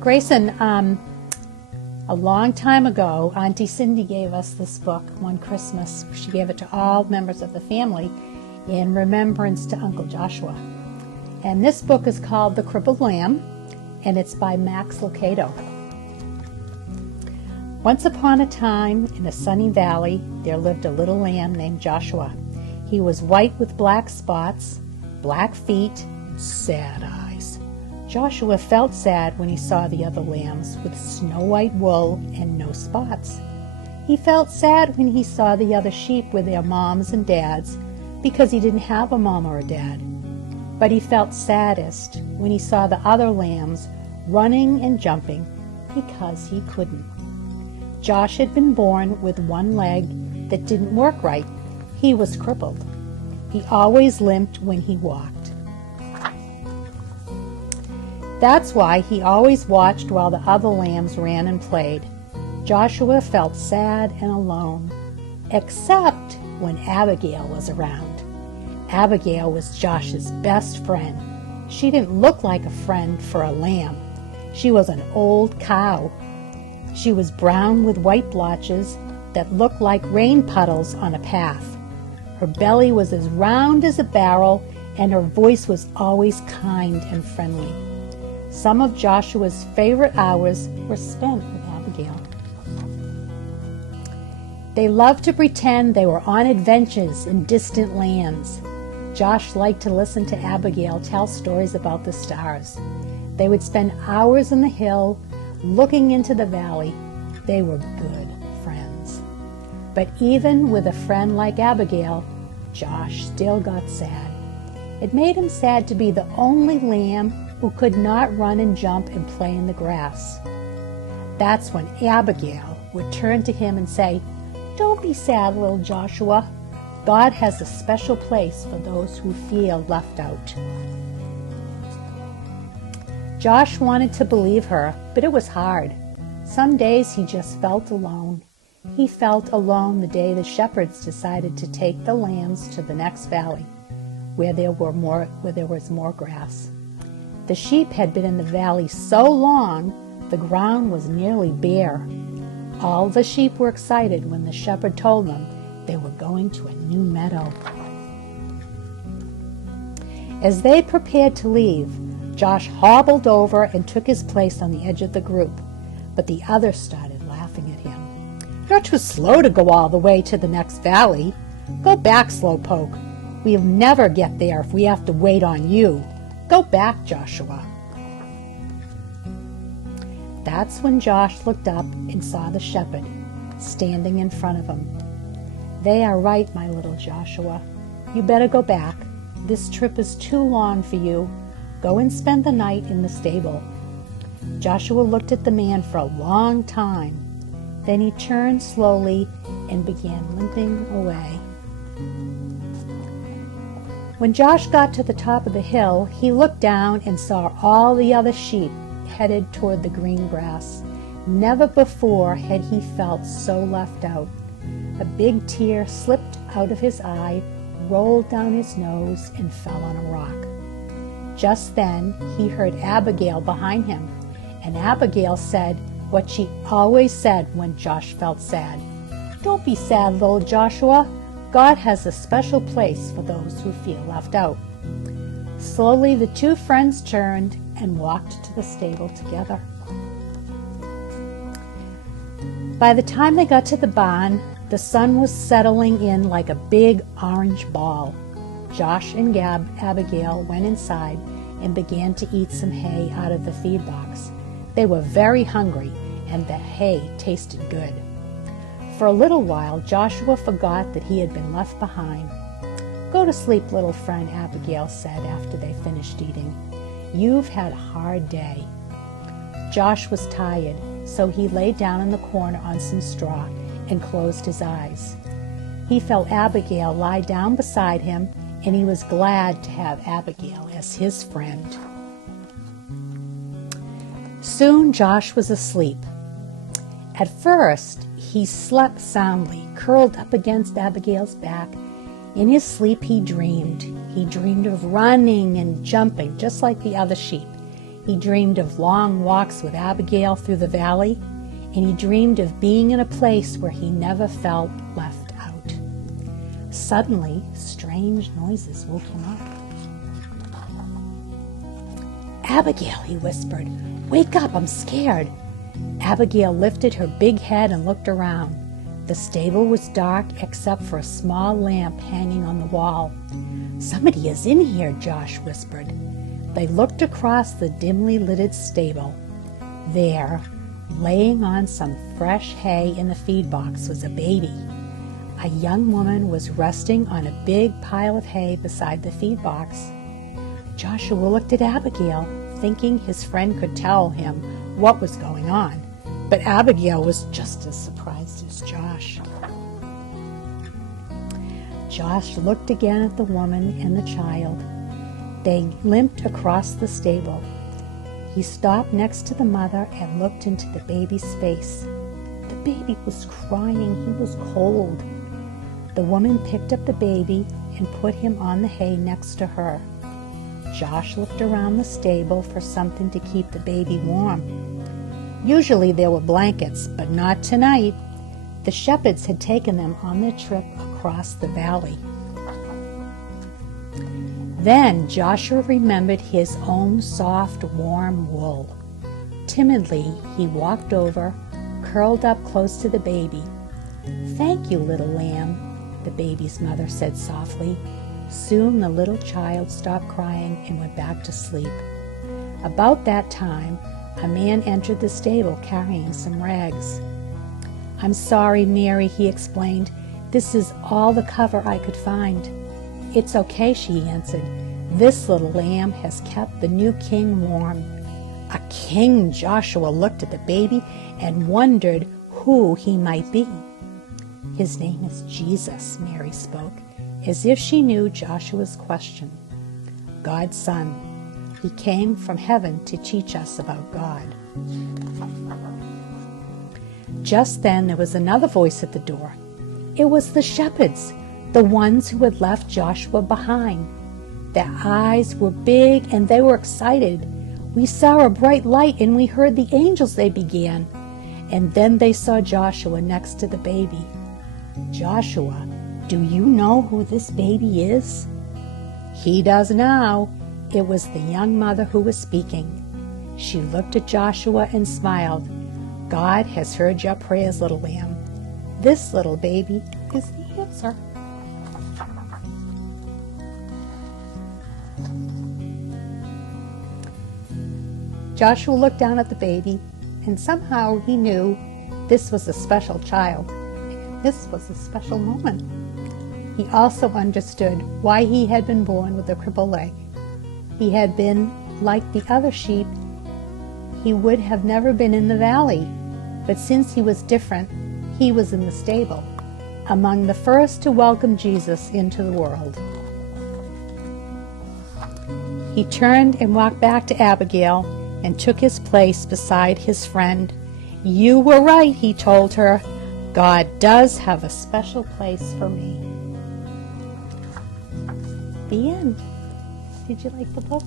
Grayson, a long time ago, Auntie Cindy gave us this book one Christmas. She gave it to all members of the family in remembrance to Uncle Joshua. And this book is called The Crippled Lamb, and it's by Max Lucado. Once upon a time, in a sunny valley, there lived a little lamb named Joshua. He was white with black spots, black feet, sad eyes. Joshua felt sad when he saw the other lambs with snow-white wool and no spots. He felt sad when he saw the other sheep with their moms and dads because he didn't have a mom or a dad. But he felt saddest when he saw the other lambs running and jumping because he couldn't. Josh had been born with one leg that didn't work right. He was crippled. He always limped when he walked. That's why he always watched while the other lambs ran and played. Joshua felt sad and alone, except when Abigail was around. Abigail was Josh's best friend. She didn't look like a friend for a lamb. She was an old cow. She was brown with white blotches that looked like rain puddles on a path. Her belly was as round as a barrel, and her voice was always kind and friendly. Some of Joshua's favorite hours were spent with Abigail. They loved to pretend they were on adventures in distant lands. Josh liked to listen to Abigail tell stories about the stars. They would spend hours on the hill, looking into the valley. They were good friends. But even with a friend like Abigail, Josh still got sad. It made him sad to be the only lamb who could not run and jump and play in the grass. That's when Abigail would turn to him and say, "Don't be sad, little Joshua. God has a special place for those who feel left out." Josh wanted to believe her, but it was hard. Some days he just felt alone. He felt alone the day the shepherds decided to take the lambs to the next valley, where there was more grass. The sheep had been in the valley so long, the ground was nearly bare. All the sheep were excited when the shepherd told them they were going to a new meadow. As they prepared to leave, Josh hobbled over and took his place on the edge of the group, but the others started laughing at him. "You're too slow to go all the way to the next valley. Go back, slowpoke. We'll never get there if we have to wait on you. Go back, Joshua." That's when Josh looked up and saw the shepherd standing in front of him. "They are right, my little Joshua. You better go back. This trip is too long for you. Go and spend the night in the stable." Joshua looked at the man for a long time. Then he turned slowly and began limping away. When Josh got to the top of the hill, he looked down and saw all the other sheep headed toward the green grass. Never before had he felt so left out. A big tear slipped out of his eye, rolled down his nose, and fell on a rock. Just then, he heard Abigail behind him, and Abigail said what she always said when Josh felt sad. "Don't be sad, little Joshua. God has a special place for those who feel left out." Slowly, the two friends turned and walked to the stable together. By the time they got to the barn, the sun was settling in like a big orange ball. Josh and Abigail went inside and began to eat some hay out of the feed box. They were very hungry, and the hay tasted good. For a little while, Joshua forgot that he had been left behind. "Go to sleep, little friend," Abigail said after they finished eating. "You've had a hard day." Josh was tired, so he lay down in the corner on some straw and closed his eyes. He felt Abigail lie down beside him, and he was glad to have Abigail as his friend. Soon Josh was asleep. At first, he slept soundly, curled up against Abigail's back. In his sleep, he dreamed. He dreamed of running and jumping, just like the other sheep. He dreamed of long walks with Abigail through the valley, and he dreamed of being in a place where he never felt left out. Suddenly, strange noises woke him up. "Abigail," he whispered, "wake up, I'm scared." Abigail lifted her big head and looked around. The stable was dark except for a small lamp hanging on the wall. "Somebody is in here," Josh whispered. They looked across the dimly lighted stable. There, laying on some fresh hay in the feed box, was a baby. A young woman was resting on a big pile of hay beside the feed box. Joshua looked at Abigail, thinking his friend could tell him what was going on, but Abigail was just as surprised as Josh. Josh looked again at the woman and the child. They limped across the stable. He stopped next to the mother and looked into the baby's face. The baby was crying. He was cold. The woman picked up the baby and put him on the hay next to her. Josh looked around the stable for something to keep the baby warm. Usually there were blankets, but not tonight. The shepherds had taken them on their trip across the valley. Then Joshua remembered his own soft, warm wool. Timidly, he walked over, curled up close to the baby. "Thank you, little lamb," the baby's mother said softly. Soon the little child stopped crying and went back to sleep. About that time, a man entered the stable carrying some rags. "I'm sorry, Mary," he explained. "This is all the cover I could find." "It's okay," she answered. "This little lamb has kept the new king warm." A king! Joshua looked at the baby and wondered who he might be. "His name is Jesus," Mary spoke, as if she knew Joshua's question. "God's son. He came from heaven to teach us about God." Just then there was another voice at the door. It was the shepherds, the ones who had left Joshua behind. Their eyes were big and they were excited. "We saw a bright light and we heard the angels," they began. And then they saw Joshua next to the baby. "Joshua, do you know who this baby is?" He does now. It was the young mother who was speaking. She looked at Joshua and smiled. "God has heard your prayers, little lamb. This little baby is the answer." Joshua looked down at the baby, and somehow he knew this was a special child. This was a special moment. He also understood why he had been born with a crippled leg. He had been like the other sheep. He would have never been in the valley, but since he was different, he was in the stable, among the first to welcome Jesus into the world. He turned and walked back to Abigail and took his place beside his friend. "You were right," he told her. "God does have a special place for me." The end. Did you like the book?